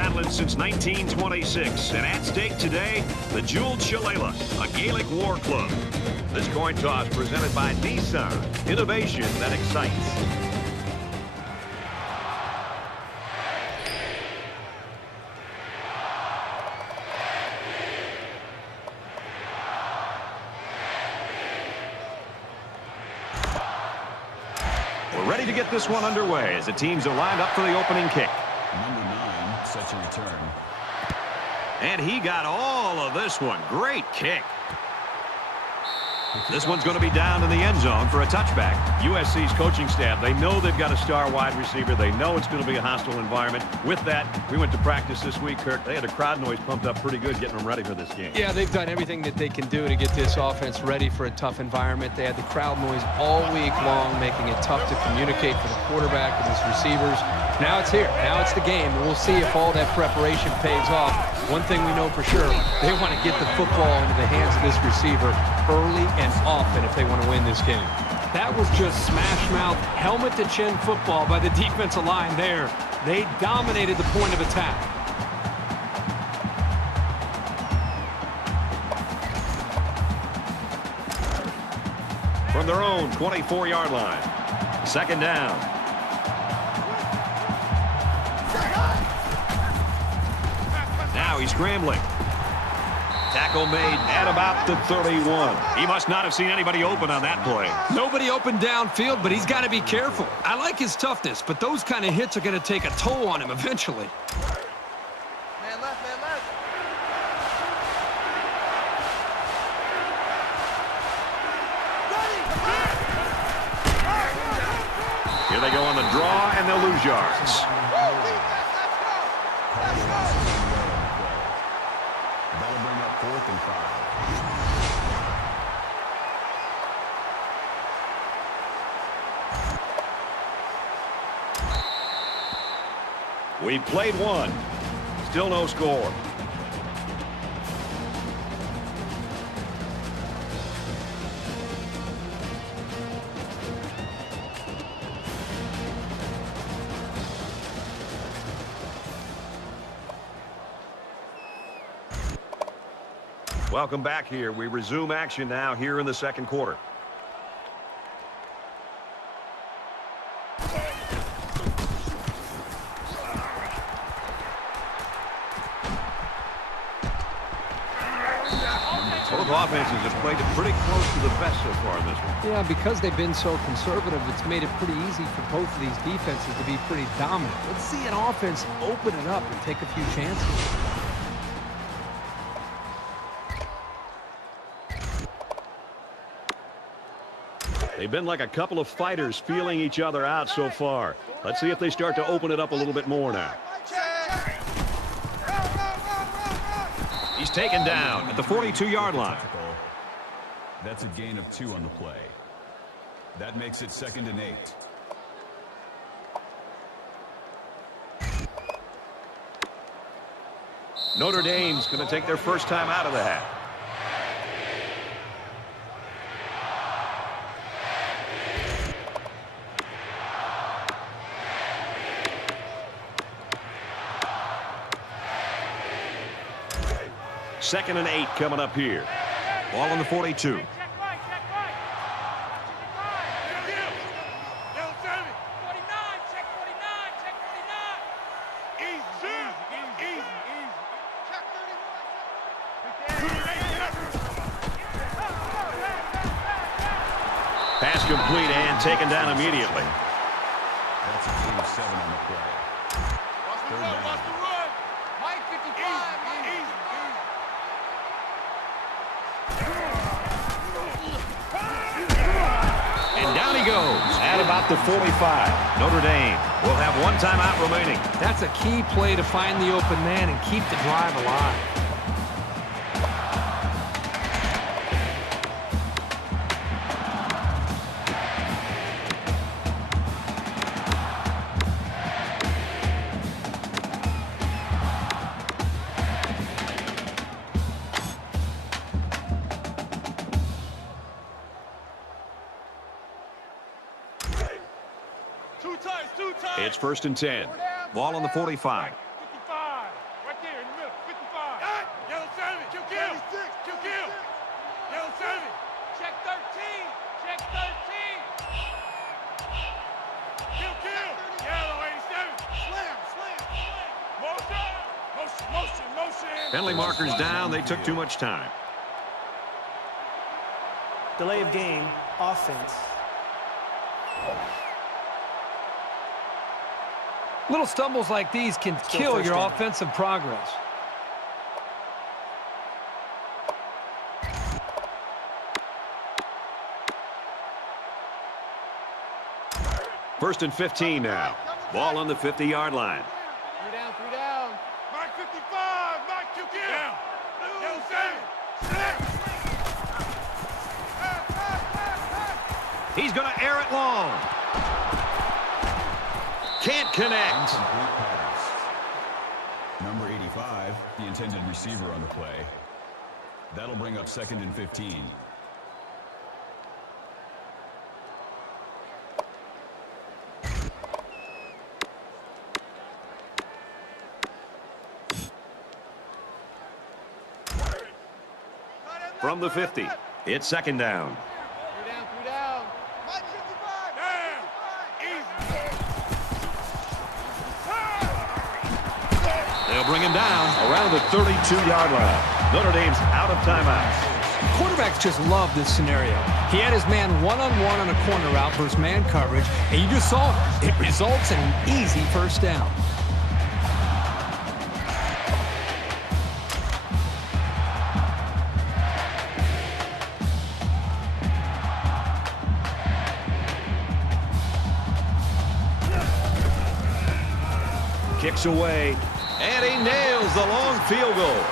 battling since 1926. And at stake today, the jeweled Shillelagh, a Gaelic war club. This coin toss presented by Nissan. Innovation that excites. We're ready to get this one underway as the teams are lined up for the opening kick. Number 9 sets a return. And he got all of this one. Great kick. This one's going to be down in the end zone for a touchback. USC's coaching staff, they know they've got a star wide receiver. They know it's going to be a hostile environment. With that, we went to practice this week, Kirk. They had the crowd noise pumped up pretty good getting them ready for this game. Yeah, they've done everything that they can do to get this offense ready for a tough environment. They had the crowd noise all week long, making it tough to communicate for the quarterback and his receivers. Now it's here. Now it's the game, and we'll see if all that preparation pays off. One thing we know for sure, they want to get the football into the hands of this receiver early and often if they want to win this game. That was just smash-mouth, helmet-to-chin football by the defensive line there. They dominated the point of attack. From their own 24-yard line. Second down. Now he's scrambling. Tackle made at about the 31. He must not have seen anybody open on that play. Nobody open downfield, but he's got to be careful. I like his toughness, but those kind of hits are going to take a toll on him eventually. Man left, man left. Here they go on the draw, and they'll lose yards. That'll bring up 4th and 5. We played one. Still no score. Welcome back here. We resume action now here in the second quarter. Both offenses have played it pretty close to the best so far in this one. Yeah, because they've been so conservative, it's made it pretty easy for both of these defenses to be pretty dominant. Let's see an offense open it up and take a few chances. They've been like a couple of fighters feeling each other out so far. Let's see if they start to open it up a little bit more now. He's taken down at the 42-yard line. That's a gain of 2 on the play. That makes it 2nd and 8. Notre Dame's going to take their first time out of the half. Second and 8 coming up here. Ball on the 42. Pass complete and taken down immediately. That's a gain of 7 on the play. 3rd down. And down he goes at about the 45. Notre Dame will have one timeout remaining. That's a key play to find the open man and keep the drive alive. It's 1st and 10. Ball on the 45. Penalty markers down. They took too much time. Delay of game, offense. Little stumbles like these can kill your offensive progress. First and 15 now. Ball on the 50-yard line. 3 down, 3 down. Mark 55, mark 2 down. He's going to air it long. Can't connect. Number 85, the intended receiver on the play. That'll bring up second and 15. From the 50, it's second down. 3 down, 3 down. Mark 55. Down. They'll bring him down around the 32-yard line. Notre Dame's out of timeouts. Quarterbacks just love this scenario. He had his man one-on-one on a corner route versus man coverage, and you just saw it. It results in an easy first down. Kicks away, and he nails the long field goal.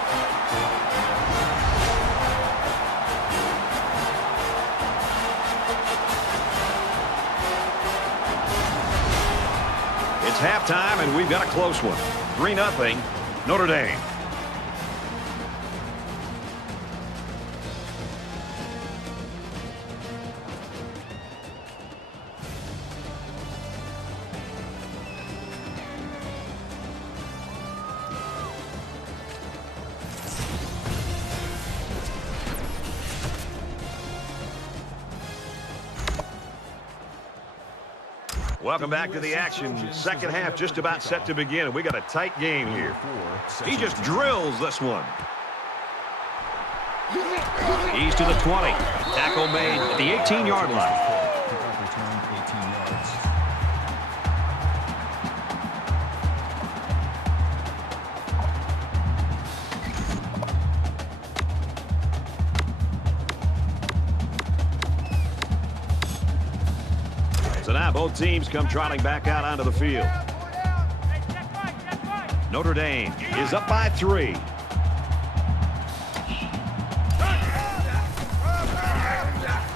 It's halftime, and we've got a close one. 3-0, Notre Dame. Welcome back to the action. Second half just about set to begin, and we got a tight game here. He just drills this one. He's to the 20. Tackle made at the 18-yard line. So now both teams come trotting back out onto the field. Notre Dame is up by 3.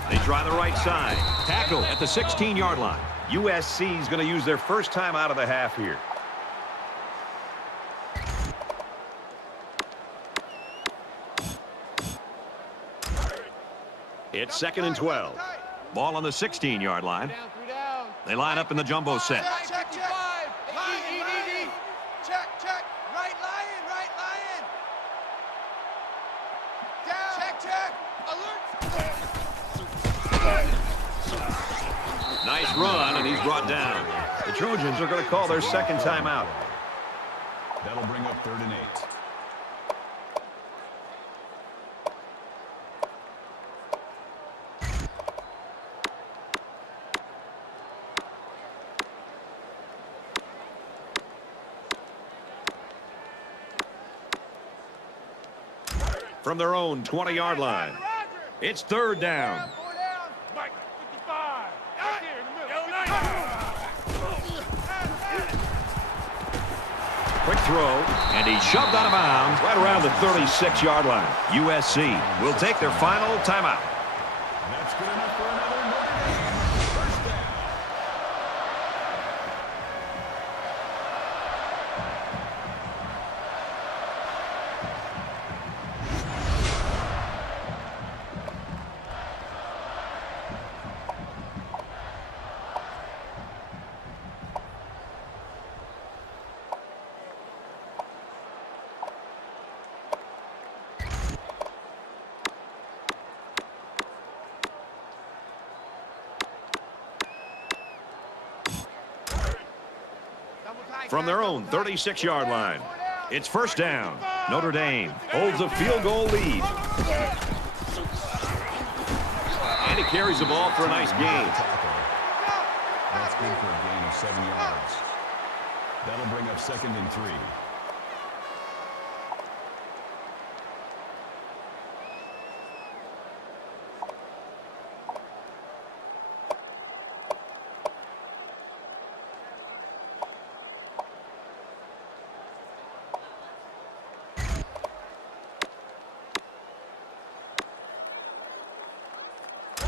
They try the right side. Tackle at the 16-yard line. USC is going to use their first time out of the half here. It's second and 12. Ball on the 16-yard line. They line up in the jumbo set. Check, check. Easy. Check. Right lion. Down. Check. Alert. Nice run, and he's brought down. The Trojans are going to call their second timeout. That'll bring up 3rd and 8. From their own 20-yard line. It's 3rd down. Mike, 55. Right there in the middle. Quick throw, and he's shoved out of bounds right around the 36-yard line. USC will take their final timeout. That's good enough for another Notre Dame first down. From their own 36-yard line. It's first down. Notre Dame holds a field goal lead. And he carries the ball for a nice gain. That's good for a gain of 7 yards. That'll bring up 2nd and 3.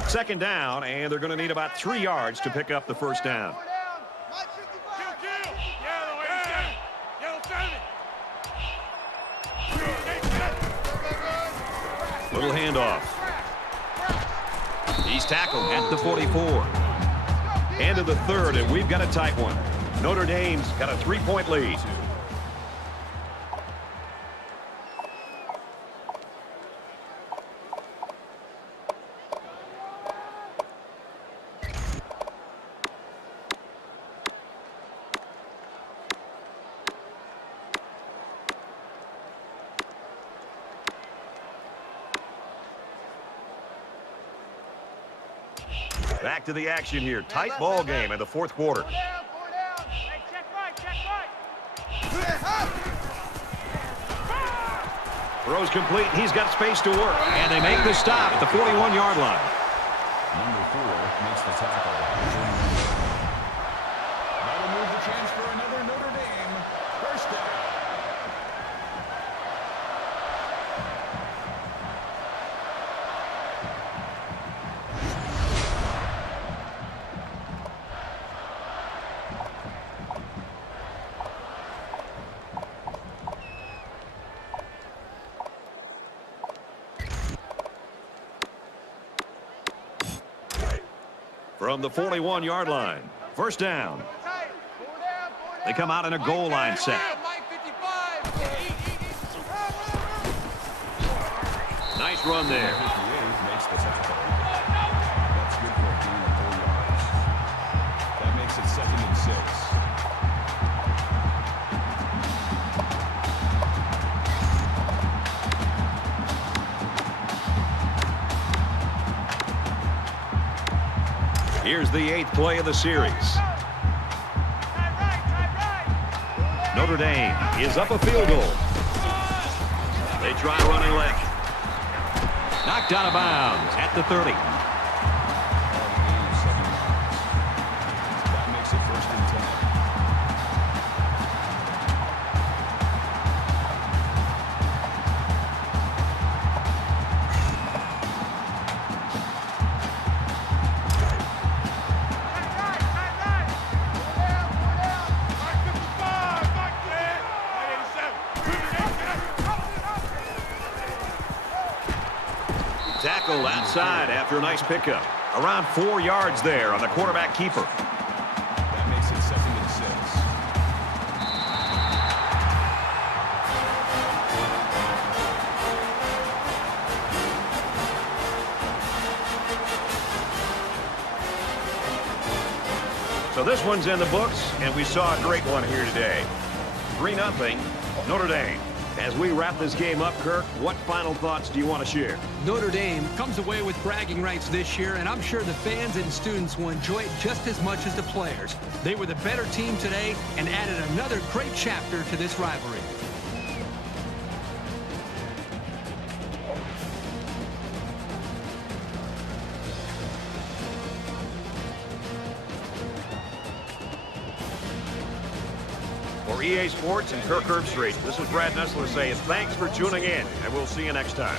Second down, and they're going to need about 3 yards to pick up the first down. Little handoff. He's tackled at the 44. End of the third, and we've got a tight one. Notre Dame's got a 3-point lead. Back to the action here. Tight ball game in the fourth quarter. Throws complete. He's got space to work. And they make the stop at the 41-yard line. Number 4 makes the tackle. That'll move the chance for another Notre Dame first down. From the 41-yard line. First down. They come out in a goal line set. Nice run there. 58 makes the tackle. That's good for a gain of 4 yards. That makes it 2nd and 6. Here's the 8th play of the series. Notre Dame is up a field goal. They try running left. Knocked out of bounds at the 30. That makes it 1st and 10. Tackle outside after a nice pickup. Around 4 yards there on the quarterback keeper. That makes it 2nd and 6. So this one's in the books, and we saw a great one here today. 3-0, Notre Dame. As we wrap this game up, Kirk, what final thoughts do you want to share? Notre Dame comes away with bragging rights this year, and I'm sure the fans and students will enjoy it just as much as the players. They were the better team today and added another great chapter to this rivalry. For EA Sports and Kirk Herbstreit, this is Brad Nessler saying thanks for tuning in, and we'll see you next time.